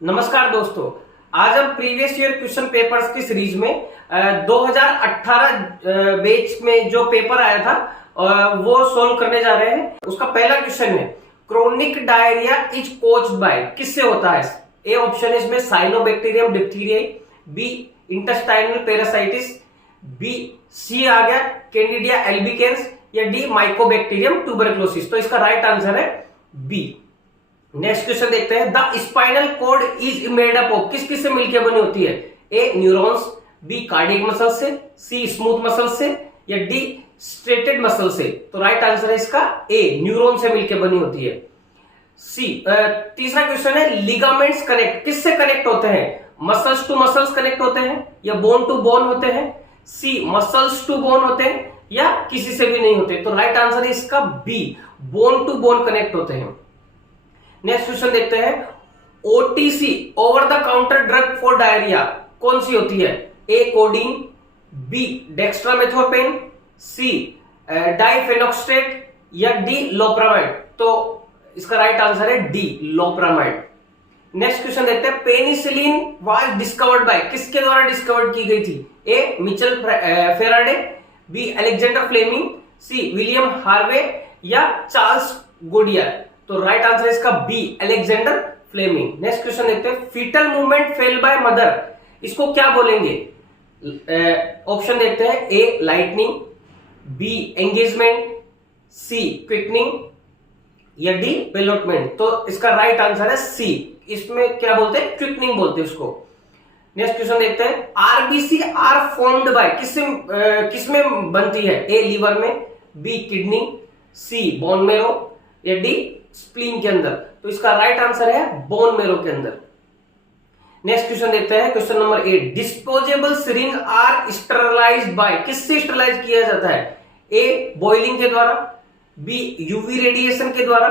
नमस्कार दोस्तों, आज हम प्रीवियस ईयर क्वेश्चन पेपर्स की सीरीज में 2018 बैच में जो पेपर आया था वो सोल्व करने जा रहे हैं। उसका पहला क्वेश्चन है, chronic diarrhoea is caused by, किससे होता है? ए ऑप्शन है इसमें cyanobacterium diphtheria, B intestinal parasites, B C आ गया कैंडिडिया एल्बिकेंस, या डी माइकोबैक्टीरियम ट्यूबरकुलोसिस। तो इसका राइट आंसर है बी। नेक्स्ट क्वेश्चन देखते हैं, the spinal cord is made up of, किस किस से मिलकर बनी होती है? A neurons, B cardiac muscle से, सी स्मूथ मसल से, या डी स्ट्रेटेड मसल से। तो राइट आंसर है इसका ए, न्यूरॉन से मिलकर बनी होती है। सी तीसरा क्वेश्चन है, लिगामेंट्स कनेक्ट, किससे कनेक्ट होते हैं? मसल्स टू मसल्स कनेक्ट होते हैं या बोन टू बोन होते हैं? सी मसल्स टू बोन होते हैं या किसी से भी नहीं होते। तो राइट आंसर है इसका B, bone to bone connect होते हैं। नेक्स्ट क्वेश्चन देखते हैं, OTC over the counter drug for diarrhoea कौन सी होती है? ए कोडीन, बी डेक्स्ट्रामेथोर्पेन, सी डाइफेनॉक्सट्रेट, या डी लोप्रामाइड। तो इसका राइट आंसर है डी लोप्रामाइड। नेक्स्ट क्वेश्चन देखते हैं, पेनिसिलिन वाज डिस्कवर्ड बाय, किसके द्वारा डिस्कवर्ड की गई थी? A Michael Faraday, B Alexander Fleming, C William Harvey, या चार्ल्स गोडियर। तो राइट आंसर है इसका B, Alexander Fleming. Next question देखते हैं, foetal movement felt by mother, इसको क्या बोलेंगे? ऑप्शन देखते हैं, A lightening, B engagement, C quickening, या डी डेवलपमेंट। तो इसका राइट आंसर है सी, इसमें क्या बोलते हैं? क्विकनिंग बोलते हैं उसको। नेक्स्ट क्वेश्चन देखते हैं, आरबीसी आर फॉर्म्ड बाय, किसमें बनती है? ए लीवर में, बी किडनी, सी बोन मेरो, या डी स्प्लीन के अंदर। तो इसका राइट आंसर है बोन मेरो के अंदर। नेक्स्ट क्वेश्चन देखते हैं, question number 8, disposable syringe are sterilized by, किससे स्टरलाइज किया जाता है? ए बॉइलिंग के द्वारा, बी यूवी रेडिएशन के द्वारा,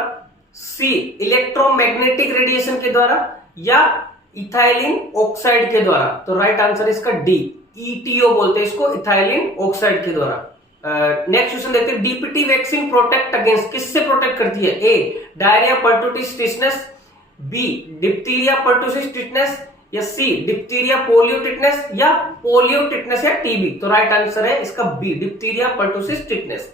सी इलेक्ट्रोमैग्नेटिक रेडिएशन के द्वारा, या इथाइलिन ऑक्साइड के द्वारा। तो राइट आंसर इसका डी, ईटीओ बोलते हैं इसको, इथाइलिन ऑक्साइड के द्वारा। नेक्स्ट क्वेश्चन देखते हैं, डीपीटी वैक्सीन प्रोटेक्ट अगेंस्ट, किससे प्रोटेक्ट करती है? A diarrhoea pertussis tetanus, B diphtheria pertussis tetanus, या सी डिप्थीरिया पोलियो टिटनेस, या पोलियो टिटनेस या टीबी। तो राइट आंसर है इसका B, diphtheria pertussis tetanus.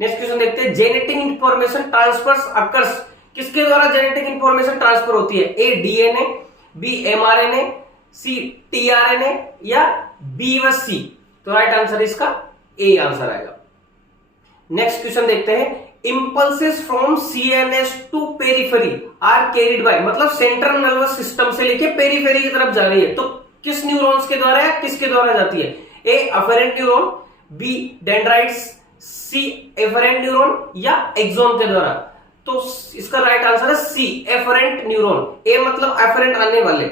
Next question देखते हैं, जेनेटिक इंफॉर्मेशन ट्रांसफर्स अकर्स, किसके द्वारा जेनेटिक इंफॉर्मेशन ट्रांसफर होती है? A DNA, B mRNA, C tRNA, या बी व सी। तो राइट आंसर इसका ए आंसर आएगा। नेक्स्ट क्वेश्चन देखते हैं, impulses from CNS to periphery are carried by, मतलब सेंट्रल नर्वस सिस्टम से लेके पेरिफेरी की तरफ जा रही है, तो किस न्यूरॉन्स के द्वारा या किसके द्वारा जाती है? ए अफेरेंट न्यूरॉन, बी डेंड्राइट्स, सी एफरेंट न्यूरॉन, या एक्सोन के द्वारा। तो इसका राइट आंसर है सी, एफरेंट न्यूरॉन। ए मतलब एफरेंट आने वाले,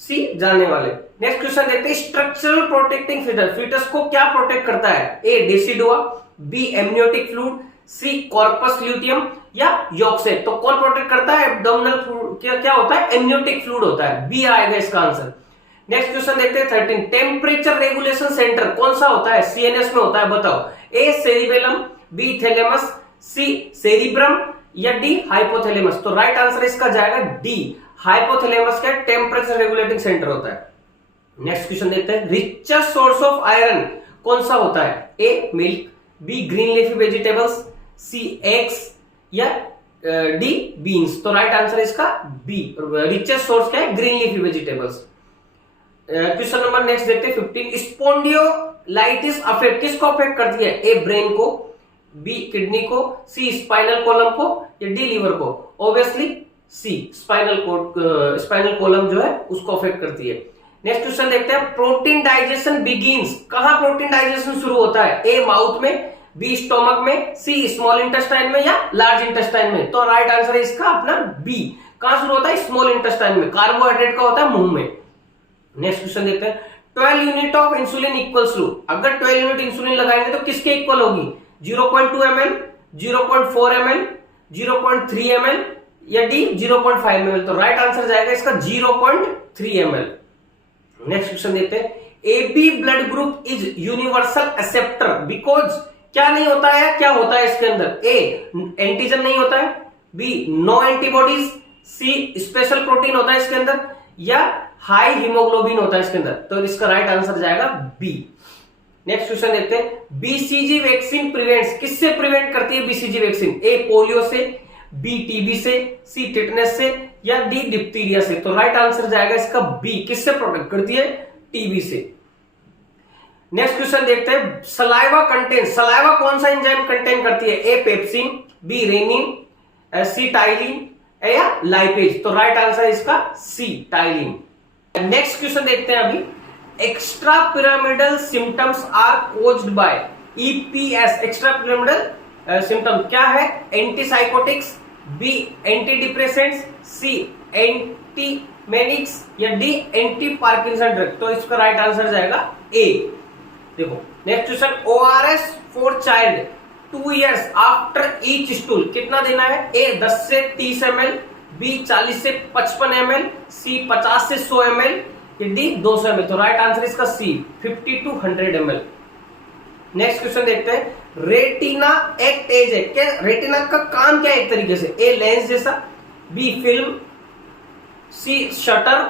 सी जाने वाले। नेक्स्ट क्वेश्चन देखते हैं, स्ट्रक्चरल प्रोटेक्टिंग फीटस, फीटस को क्या प्रोटेक्ट करता है? ए डेसिडुआ, बी एमनियोटिक फ्लूइड, सी कॉर्पस ल्यूटियम, या यॉक्सेट। तो कौन प्रोटेक्ट करता है? एब्डोमिनल फ्लूइड क्या होता है? एमनियोटिक फ्लूइड होता है, बी आएगा इसका आंसर। नेक्स्ट क्वेश्चन देखते हैं 13, टेम्परेचर रेगुलेशन सेंटर कौन सा होता है? सीएनएस में होता है, बताओ। ए सेरिबेलम, बी थैलेमस, सी सेरिब्रम, या डी हाइपोथैलेमस। तो राइट आंसर इसका जाएगा डी, हाइपोथैलेमस का टेम्परेचर रेगुलेटिंग सेंटर होता है। नेक्स्ट क्वेश्चन देखते हैं, रिचेस्ट सोर्स ऑफ आयरन कौन सा होता है? A milk, B green leafy vegetables, C eggs, या डी बीन्स। तो राइट आंसर इसका बी, रिचेस्ट सोर्स क्या है? Green leafy vegetables. Question number next देखते हैं 15, स्पॉन्डियोलाइटिस अफेक्ट किसको अफेक्ट करती है? ए ब्रेन को, बी किडनी को, सी स्पाइनल कॉलम को, या डी लीवर को। ऑब्वियसली सी स्पाइनल कॉलम जो है उसको अफेक्ट करती है। नेक्स्ट क्वेश्चन देखते हैं, प्रोटीन डाइजेशन बिगिंस, कहां प्रोटीन डाइजेशन शुरू होता है? ए माउथ में, बी स्टोमक में, सी स्मॉल इंटेस्टाइन में, या लार्ज इंटेस्टाइन में। तो राइट आंसर है इसका अपना बी, कहां शुरू होता है? स्मॉल इंटेस्टाइन में, कार्बोहाइड्रेट का होता है मुंह में। नेक्स्ट क्वेश्चन देखते हैं, 12 unit of insulin equals to, अगर 12 यूनिट इंसुलिन लगाएंगे तो किसके इक्वल होगी? 0.2 ml, 0.4 ml, 0.3 ml, या डी 0.5 ml। तो राइट आंसर जाएगा इसका 0.3 ml। नेक्स्ट क्वेश्चन देखते हैं, AB blood group is universal acceptor because क्या नहीं होता है, क्या होता है इसके अंदर? ए एंटीजन नहीं होता है, B no antibodies, C special protein होता है इसके अंदर, या हाई हीमोग्लोबिन होता है इसके अंदर, तो इसका राइट आंसर जाएगा बी। नेक्स्ट क्वेश्चन देखते हैं, बीसीजी वैक्सीन प्रिवेंट्स, किससे प्रिवेंट करती है बीसीजी वैक्सीन? ए पोलियो से, बी टीबी से, सी टिटनेस से, या डी डिप्थीरिया से। तो राइट आंसर जाएगा इसका बी, किससे प्रोटेक्ट करती है? टीबी से। नेक्स्ट क्वेश्चन देखते हैं, सलाइवा कंटेन, सलाइवा कौन सा एंजाइम कंटेन करती है? A pepsin, B rennin, C ptyalin या लाइपेज। तो राइट आंसर इसका सी टाइलिन। नेक्स्ट क्वेश्चन देखते हैं अभी, extra pyramidal symptoms are caused by EPS. Extra pyramidal symptom क्या है? Antipsychotics, B anti depressants, C antimanics, या डी एंटी पार्किंसन ड्रग। तो इसका राइट आंसर जाएगा ए। देखो next question, ORS for child 2 years after each stool कितना देना है? ए 10 से 30 ml, बी 40 से 55 ml, सी 50 से 100 ml, डी 200 ml। तो राइट आंसर इसका सी 50 to 100 ml। नेक्स्ट क्वेश्चन देखते हैं, रेटिना एक्ट एज है, क्या रेटिना का काम क्या है एक तरीके से? ए लेंस जैसा, बी फिल्म, सी शटर,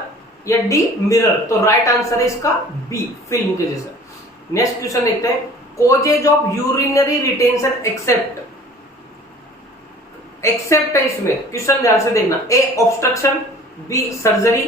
या डी मिरर। तो राइट आंसर है इसका बी, फिल्म के जैसा। नेक्स्ट क्वेश्चन देखते हैं, causes of urinary retention except, except है इसमें, क्वेश्चन ध्यान से देखना। A obstruction, B surgery,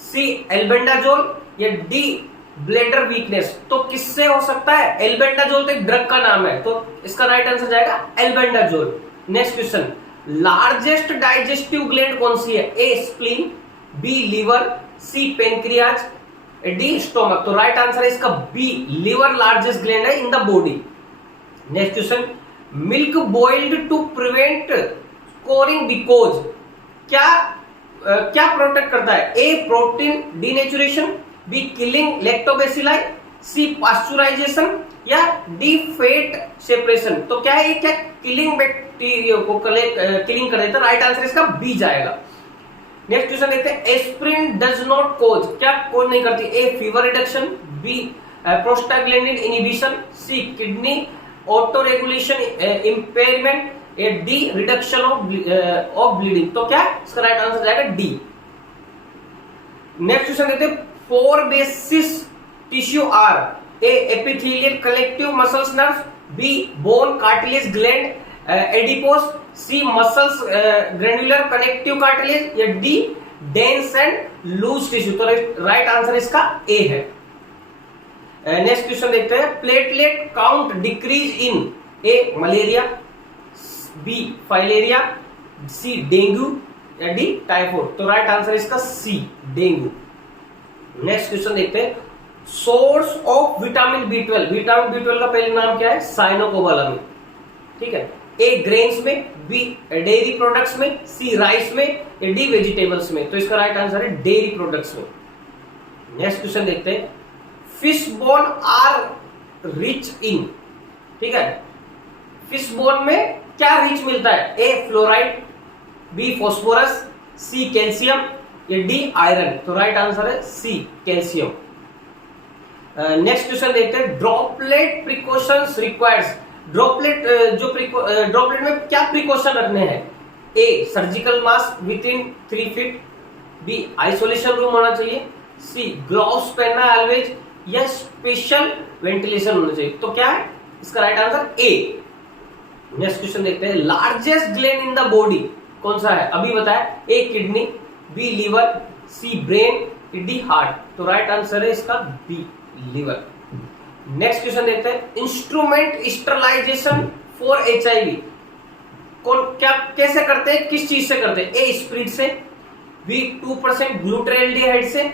C albendazole, या डी ब्लैडर वीकनेस। तो किससे हो सकता है? एल्बेंडाजोल तो एक ड्रग का नाम है, तो इसका राइट आंसर जाएगा albendazole. Next question, largest digestive gland कौन सी है? A spleen, B liver, C pancreas, D stomach. तो राइट आंसर है इसका बी, लिवर लार्जेस्ट ग्लैंड है in the body. Next question, milk boiled to prevent scoring decoys, क्या protect करता है? A protein denaturation, B killing lactobacilli, C pasteurisation, या D fat separation. तो क्या है ये? क्या किलिंग बैक्टीरिया को किलिंग कर देता है? राइट आंसर इसका बी जाएगा। नेक्स्ट क्वेश्चन देखते हैं, एस्प्रिन डज नॉट कोज, क्या कोज नहीं करती? A fever reduction, B prostaglandin inhibition, C kidney auto regulation impairment, A D reduction of bleeding. तो क्या इसका राइट आंसर जाएगा डी। नेक्स्ट क्वेश्चन देखते हैं, 4 basis tissue are, A epithelial collective muscles nerve, B bone cartilage gland adipose, C muscles granular connective cartilage, या D dense and loose tissue. तो right answer इसका A है। Next question देखते हैं, platelet count decrease इन ए malaria, B filaria, सी dengue, या D typhoid. तो right answer इसका सी dengue. Next question देखते हैं, source of vitamin B12, vitamin B12 का पहले नाम क्या है? साइनोकोबालामिन। ठीक है, ए ग्रेन्स में, बी डेयरी प्रोडक्ट्स में, सी राइस में, या डी वेजिटेबल्स में। तो इसका राइट आंसर है डेयरी प्रोडक्ट्स में। नेक्स्ट क्वेश्चन देखते हैं, fish bone are rich in, ठीक है, फिश बोन में क्या रिच मिलता है? A fluoride, B phosphorus, C calcium, या डी आयरन। तो राइट आंसर है सी कैल्शियम। नेक्स्ट क्वेश्चन देखते हैं, droplet precautions requires, droplet droplet में क्या प्रिकॉशन रखने हैं? A surgical mask within 3 feet, B isolation room होना चाहिए, सी ग्लव्स पहनना ऑलवेज, या स्पेशल वेंटिलेशन होना चाहिए। तो क्या है इसका राइट आंसर? ए। नेक्स्ट क्वेश्चन देखते हैं, largest gland in the body कौन सा है? अभी बताया, ए किडनी, बी लीवर, सी ब्रेन, डी हार्ट। तो राइट आंसर है इसका बी लीवर। नेक्स्ट क्वेश्चन देखते हैं, इंस्ट्रूमेंट स्टरलाइजेशन फॉर HIV कौन क्या कैसे करते हैं, किस चीज से करते हैं? ए स्प्रिट से, बी 2% ग्लूटरेल्डिहाइड से,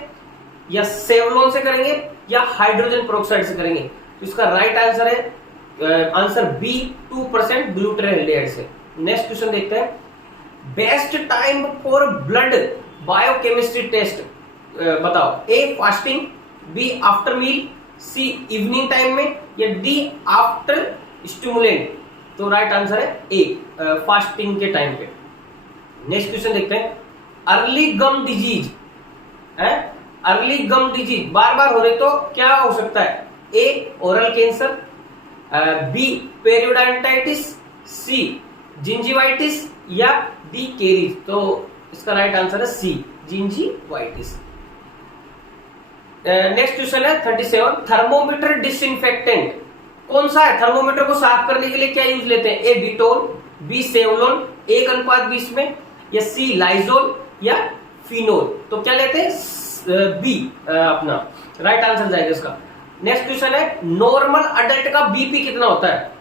या सेवलोन से करेंगे, या हाइड्रोजन पेरोक्साइड से करेंगे। तो इसका राइट आंसर है आंसर बी 2% ग्लूटरेल्डिहाइड से। नेक्स्ट क्वेश्चन देखते हैं, best time for blood biochemistry test बताओ। A fasting, B after meal, C evening time में, या डी आफ्टर स्टिमुलेंट। तो राइट आंसर है ए फास्टिंग के टाइम पे। नेक्स्ट क्वेश्चन देखते हैं, अर्ली गम डिजीज है, अर्ली गम डिजीज बार बार हो रहे तो क्या हो सकता है? A oral cancer, B पेरियोडांटाइटिस, C gingivitis, या डी केरीज। तो इसका राइट आंसर है सी जिंजीवाइटिस। नेक्स्ट क्वेश्चन है 37, थर्मोमीटर डिसइंफेक्टेंट कौन सा है? थर्मोमीटर को साफ करने के लिए क्या यूज लेते हैं? ए डिटोल, बी सेवलोन 1:20 में, या सी लाइजोल या फिनोल। तो क्या लेते हैं? बी अपना राइट आंसर जाएगा इसका। नेक्स्ट क्वेश्चन है, नॉर्मल अडल्ट का बीपी कितना होता है?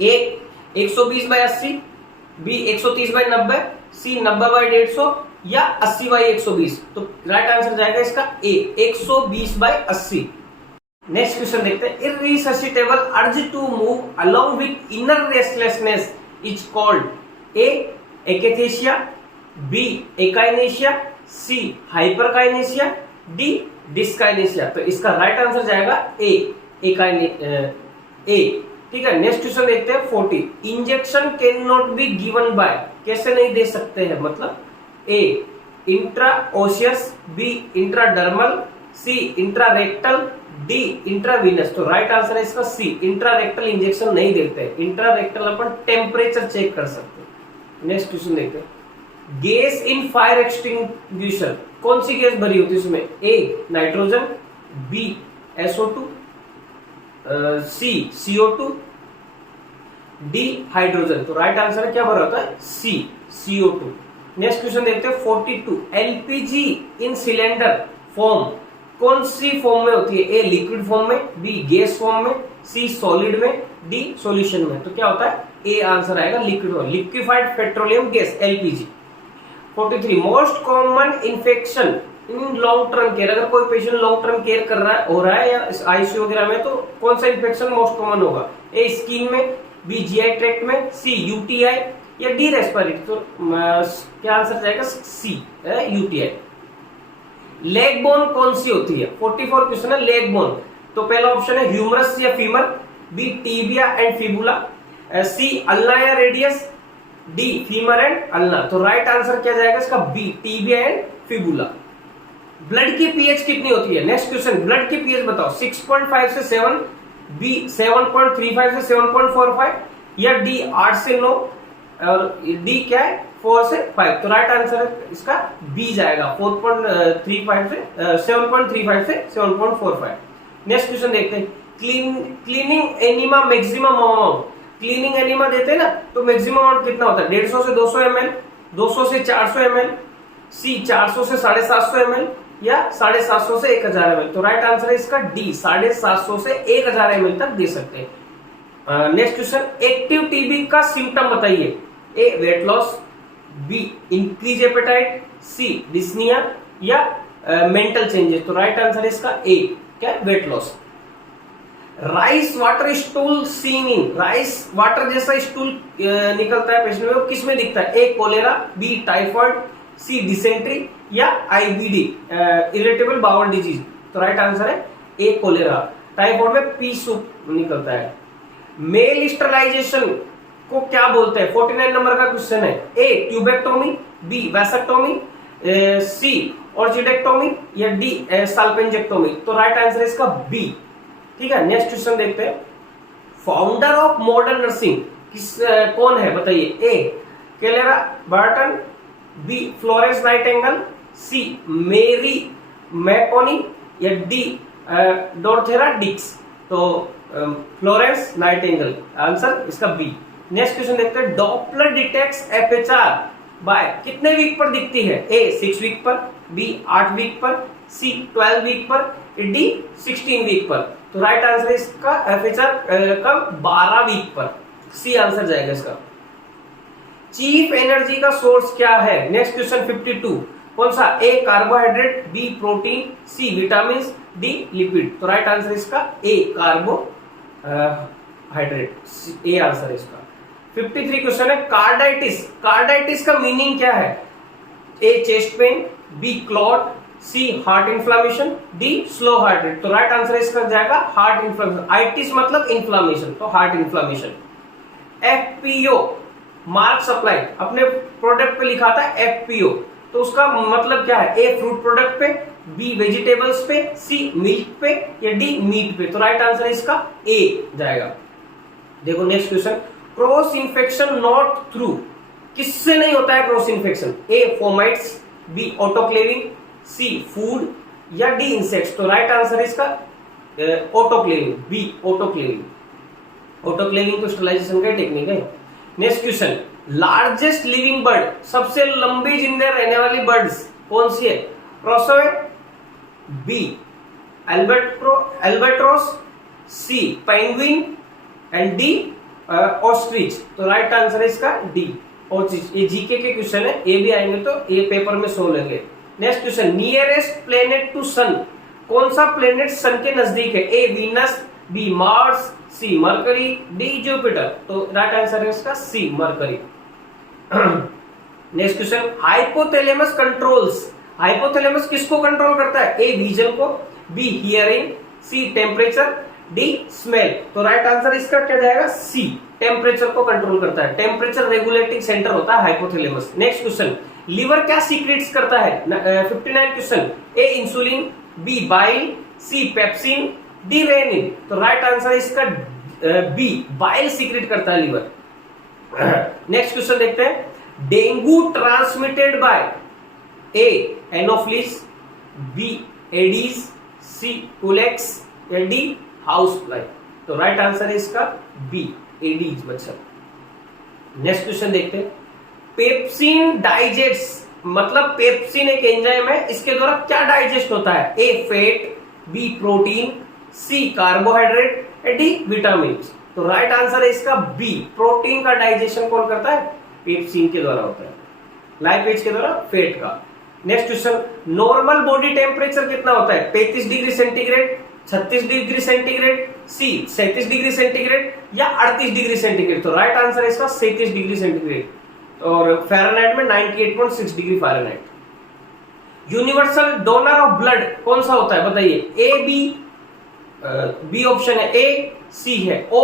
ए 120/80, बी 130/90, सी 90/150 या 80/120। तो राइट आंसर जाएगा इसका ए 120/80। नेक्स्ट क्वेश्चन देखते हैं, irresistible urge to move along with inner restlessness is called A akathisia, B akinesia, C hyperkinesia, D dyskinesia. तो इसका राइट आंसर जाएगा ए ए। ठीक है, नेक्स्ट क्वेश्चन देखते हैं 40, injection can not be given by, कैसे नहीं दे सकते हैं? मतलब ए इंट्राओशियस, बी इंट्राडर्मल, सी इंट्रारेक्टल, डी इंट्रावीनस। तो राइट आंसर है इसका सी, इंट्रारेक्टल इंजेक्शन नहीं देते हैं। इंट्रारेक्टल अपन टेम्परेचर चेक कर सकते हैं। नेक्स्ट क्वेश्चन देखते हैं, गैस इन फायर एक्सटिंग्विशर कौन सी गैस भरी होती है उसमें? A nitrogen, B SO2, C CO2, D hydrogen. तो राइट आंसर क्या भरा होता है? सी CO2। नेक्स्ट क्वेश्चन देखते हैं 42, LPG इन सिलेंडर फॉर्म कौन सी फॉर्म में होती है? ए लिक्विड फॉर्म में, बी गैस फॉर्म में, सी सॉलिड में, डी सॉल्यूशन में। तो क्या होता है? ए आंसर आएगा liquid, liquefied petroleum gas LPG। 43, most common infection in long term care, अगर कोई पेशेंट लॉन्ग टर्म केयर कर रहा है हो रहा है या ICU वगैरह में, तो कौन सा इन्फेक्शन मोस्ट कॉमन होगा? ए स्किन में, बी GI ट्रैक्ट में, सी UTI या डी रेस्पिरेटरी। तो क्या आंसर जाएगा? सी UTI। लेग बोन कौन सी होती है? 44 क्वेश्चन है लेग बोन। तो पहला ऑप्शन है ह्यूमरस या femur, B tibia and fibula, C ulna या radius, D femur and ulna. तो राइट आंसर क्या जाएगा इसका? B tibia and fibula. Blood की पीएच कितनी होती है? नेक्स्ट क्वेश्चन, ब्लड की पीएच बताओ। 6.5 से 7, बी 7.35 से 7.45 या डी 8 से 9 और डी क्या है? 4 से 5। तो राइट आंसर है इसका बी जाएगा 4.35 से 7.35 से 7.45। नेक्स्ट क्वेश्चन देखते हैं, cleaning enema maximum amount, cleaning enema देते हैं ना, तो मैक्सिमम अमाउंट कितना होता है? 150 से 200 ml, 200 से 400 ml, सी 400 से 750 ml या 750 से 1000 ml। तो राइट आंसर है इसका डी 750 से 1000 ml तक दे सकते हैं। नेक्स्ट क्वेश्चन, एक्टिव टीबी का सिम्टम बताइए। A weight loss, B increase appetite, C dyspnoea या मेंटल चेंजेस। तो राइट आंसर है इसका ए क्या? Weight loss. Rice water stool seen in, rice water जैसा स्टूल निकलता है पेशेंट में, वो किस में दिखता है? A cholera, B typhoid, C dysentery या IBD इरिटेबल बाउल डिजीज। तो राइट आंसर है ए कोलेरा। टाइफॉइड में पी सूप निकलता है। मेल स्टरलाइजेशन को क्या बोलते हैं? 49 नंबर का क्वेश्चन है। ए ट्यूबेक्टोमी, बी वैसेक्टोमी, सी ऑर्चिडेक्टोमी या डी साल्पेंजेक्टोमी। तो राइट आंसर है इसका बी। ठीक है, नेक्स्ट क्वेश्चन देखते हैं, फाउंडर ऑफ मॉडर्न नर्सिंग कौन है बताइए? ए Kerala Burton, B Florence Nightingale, सी मेरी मैकोनी या डी डोरथेरा डिक्स। तो फ्लोरेंस नाइटिंगेल आंसर इसका बी। नेक्स्ट क्वेश्चन देखते हैं, डॉपलर डिटेक्ट्स FHR बाय कितने वीक पर दिखती है? ए 6 वीक पर, बी 8 वीक पर, सी 12 वीक पर, डी 16 वीक पर। तो राइट आंसर है इसका FHR कब? 12 वीक पर। सी आंसर जाएगा इसका। चीफ एनर्जी का सोर्स क्या है? नेक्स्ट क्वेश्चन 52, कौन सा? A carbohydrate, B protein, C vitamin, D lipid. तो राइट आंसर इसका ए कार्बोहाइड्रेट, ए आंसर है इसका। 53 क्वेश्चन है, कार्डाइटिस, कार्डाइटिस का मीनिंग क्या है? A chest pain, B clot, C heart inflammation, D slow heart rate. तो राइट आंसर इसका जाएगा हार्ट इन्फ्लामेशन। आइटिस मतलब इन्फ्लामेशन, तो heart inflammation. FPO mark supply अपने प्रोडक्ट पे लिखा था FPO, तो उसका मतलब क्या है? ए फ्रूट प्रोडक्ट पे, बी वेजिटेबल्स पे, सी मिल्क पे या डी मीट पे। तो राइट आंसर इसका ए जाएगा। देखो next question, cross infection not through किससे नहीं होता है cross infection? A fomites, B autoclaving, C food या डी इंसेक्ट्स। तो राइट आंसर है इसका ऑटोक्लेविंग, बी ऑटोक्लेविंग। ऑटोक्लेविंग तो स्टरलाइजेशन का टेक्निक है। Next question, largest living bird, सबसे लंबी जिंदा रहने वाली बर्ड्स कौन सी है? प्रोसोवेट, B albatross, C penguin and D ostrich. तो राइट आंसर है इसका डी ऑस्ट्रिच। ये जीके के क्वेश्चन है, ये भी आएंगे तो ये पेपर में सोल्व होंगे। Next question, nearest planet to sun, कौन सा प्लेनेट सन के नजदीक है? A Venus, B Mars, C Mercury, D Jupiter. तो राइट आंसर है इसका C Mercury. Next question, hypothalamus controls, hypothalamus किसको कंट्रोल करता है? ए विजन को, B hearing, C temperature, D smell. तो राइट आंसर इसका क्या जाएगा? सी टेम्परेचर को कंट्रोल करता है। टेम्परेचर रेगुलेटिंग सेंटर होता है हाइपोथैलेमस। नेक्स्ट क्वेश्चन, लिवर क्या सीक्रेट्स करता है? 59 question, A insulin, B bile, C pepsin, D renin. तो राइट आंसर इसका बी बाइल सीक्रेट करता है लिवर। नेक्स्ट क्वेश्चन देखते हैं, dengue transmitted by A Anopheles, B Aedes, C Culex या डी हाउस फ्लाई। तो राइट आंसर है इसका बी एडीज बच्चा। नेक्स्ट क्वेश्चन देखते हैं, पेप्सिन डाइजेस्ट, मतलब पेप्सिन एक एंजाइम है, इसके द्वारा क्या डाइजेस्ट होता है? ए फैट, बी प्रोटीन, सी कार्बोहाइड्रेट, डी विटामिन। तो राइट आंसर है इसका बी, प्रोटीन का डाइजेशन कौन करता है? पेप्सिन के द्वारा होता है, लाइपेज के द्वारा फैट का। Next question, normal body temperature कितना होता है? 35 डिग्री सेंटीग्रेड, 36 डिग्री सेंटीग्रेड, सी 37 डिग्री सेंटीग्रेड या 38 डिग्री सेंटीग्रेड। तो राइट आंसर है इसका 37 डिग्री सेंटीग्रेड और फ़ारेनहाइट में 98.6 degree Fahrenheit. Universal donor of blood कौन सा होता है बताइए? ए बी ऑप्शन है, ए सी है, ओ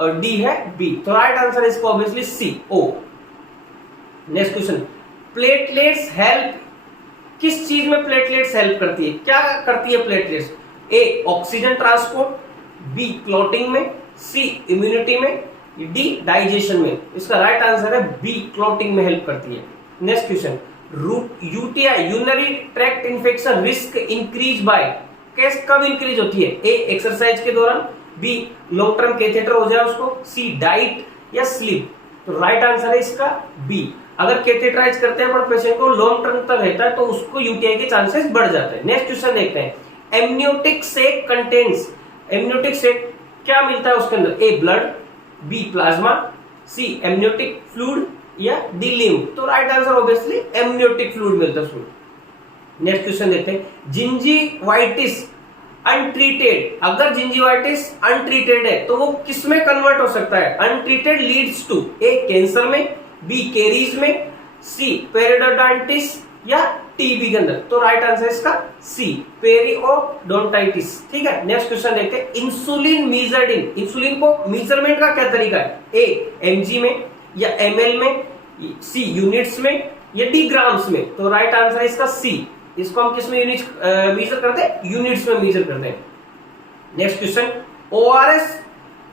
और डी है बी। तो राइट आंसर है इसका ऑब्वियसली सी ओ। नेक्स्ट क्वेश्चन, प्लेटलेट्स हेल्प, किस चीज में प्लेटलेट्स हेल्प करती है? क्या करती है platelets? A oxygen transport, B clotting में, सी इम्यूनिटी में, डी डाइजेशन में। इसका राइट आंसर है बी क्लॉटिंग में हेल्प करती है। Next question, UTI urinary tract infection risk increase by, कैसे कब इंक्रीज होती है? ए एक्सरसाइज के दौरान, बी लॉन्ग टर्म कैथेटर हो जाए उसको, सी डाइट या स्लीप। तो राइट आंसर है इसका बी। अगर कैथेटराइज करते हैं पर पेशेंट को लॉन्ग टर्म तक रहता है तो उसको यूटीआई के चांसेस बढ़ जाते हैं। नेक्स्ट क्वेश्चन देखते हैं, amniotic sac contains, amniotic sac क्या मिलता है उसके अंदर? A blood, B plasma, C amniotic fluid या डी लिम्फ। तो right answer obviously amniotic fluid मिलता है उसमें। नेक्स्ट क्वेश्चन देखते हैं, जिंजीवाइटिस अनट्रीटेड, अगर जिंजीवाइटिस अनट्रीटेड है तो वो किस में कन्वर्ट हो सकता है? Untreated leads to A cancer में, बी कैरीज में, सी पेरियोडोंटाइटिस या टीबी के अंदर। तो राइट आंसर इसका सी पेरियोडोंटाइटिस। ठीक है, नेक्स्ट क्वेश्चन देखते हैं, इंसुलिन मेजर्ड इन, इंसुलिन को मेजरमेंट का क्या तरीका है? ए एमजी में या एमएल में, सी यूनिट्स में या डी ग्राम्स में। तो राइट आंसर है इसका सी, इसको हम किस में यूनिट मेजर करते हैं? यूनिट्स में मेजर करते हैं। नेक्स्ट क्वेश्चन, ओआरएस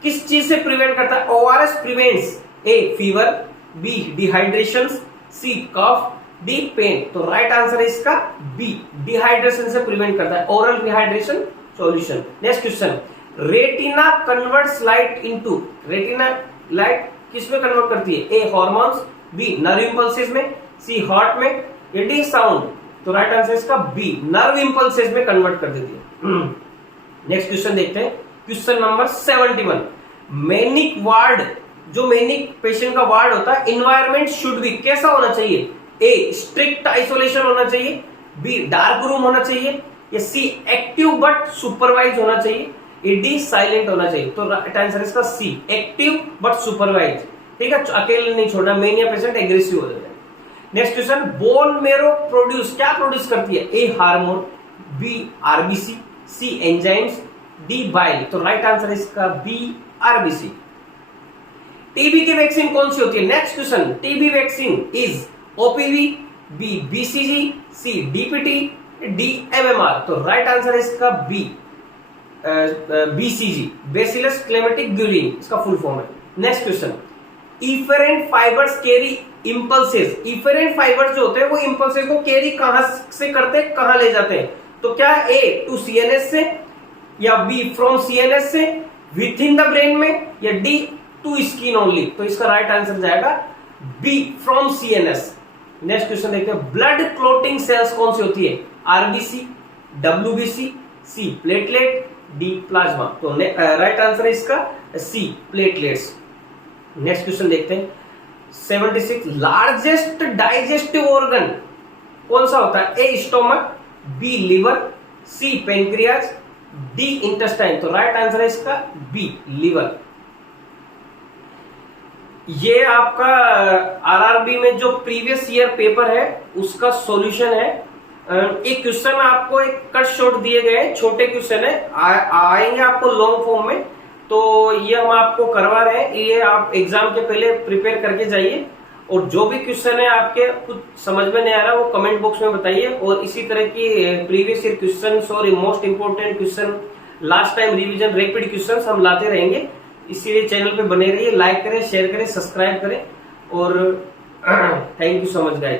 किस चीज से प्रिवेंट करता है? ORS prevents A fever, B dehydration, C cough, D pain. तो राइट आंसर है इसका बी, डिहाइड्रेशन से प्रिवेंट करता है, oral dehydration solution. Next question, retina converts light into, retina light किस में कन्वर्ट करती है? A hormones, B nerve impulses में, सी हार्ट में या डी साउंड। तो राइट आंसर इसका बी, नर्व इंपल्सेस में कन्वर्ट कर देती है। नेक्स्ट क्वेश्चन देखते हैं, क्वेश्चन नंबर 71, मैनिक वार्ड, जो मैनिक पेशेंट का वार्ड होता है, एनवायरनमेंट शुड बी कैसा होना चाहिए? ए स्ट्रिक्ट आइसोलेशन होना चाहिए, बी डार्क रूम होना चाहिए या सी एक्टिव बट सुपरवाइज होना चाहिए या डी साइलेंट होना चाहिए। तो राइट आंसर इसका सी, एक्टिव बट सुपरवाइज। ठीक है, अकेले नहीं छोड़ना, मेनिया पेशेंट एग्रेसिव हो जाता है। Next question, bone marrow produce क्या प्रोड्यूस करती है? A hormone, B RBC, C enzymes, D bile. तो राइट आंसर इसका बी आरबीसी। टीबी की वैक्सीन कौन सी होती है? Next question, TB vaccine is OPV, B BCG, C DPT, D MMR. तो राइट आंसर है इसका B BCG, bacillus Calmette Guerin, इसका फुल फॉर्म है। Next question, efferent fibres carry impulses, efferent fibre जो होते हैं वो इंपल्सेस को कैरी कहां से करते हैं, कहां ले जाते हैं? तो क्या ए टू सीएनएस से, या बी फ्रॉम सीएनएस से विथ इन द ब्रेन में, या डी टू स्किन ओनली? तो इसका राइट आंसर जाएगा B from CNS. Next question देखते हैं, ब्लड क्लोटिंग सेल्स कौन सी होती है? RBC, WBC, C platelet, D plasma. तो राइट आंसर है इसका सी प्लेटलेट्स। नेक्स्ट क्वेश्चन देखते हैं 76, लार्जेस्ट डाइजेस्टिव ऑर्गन कौन सा होता है? ए स्टोमक, बी लिवर, सी पेनक्रियाज, डी इंटेस्टाइन। तो राइट आंसर है इसका बी लिवर। ये आपका आरआरबी में जो प्रीवियस ईयर पेपर है उसका सॉल्यूशन है। एक क्वेश्चन आपको एक कट शॉट दिए गए, छोटे क्वेश्चन है, आएंगे आपको लॉन्ग फॉर्म में, तो ये हम आपको करवा रहे हैं। ये आप एग्जाम के पहले प्रिपेयर करके जाइए, और जो भी क्वेश्चन है आपके कुछ समझ में नहीं आ रहा वो कमेंट बॉक्स में बताइए। और इसी तरह की प्रीवियस ईयर क्वेश्चंस और most important question, last time revision, rapid questions हम लाते रहेंगे। इसीलिए चैनल पे बने रहिए, लाइक करें, शेयर करें, सब्सक्राइब करें, और thank you so much guys.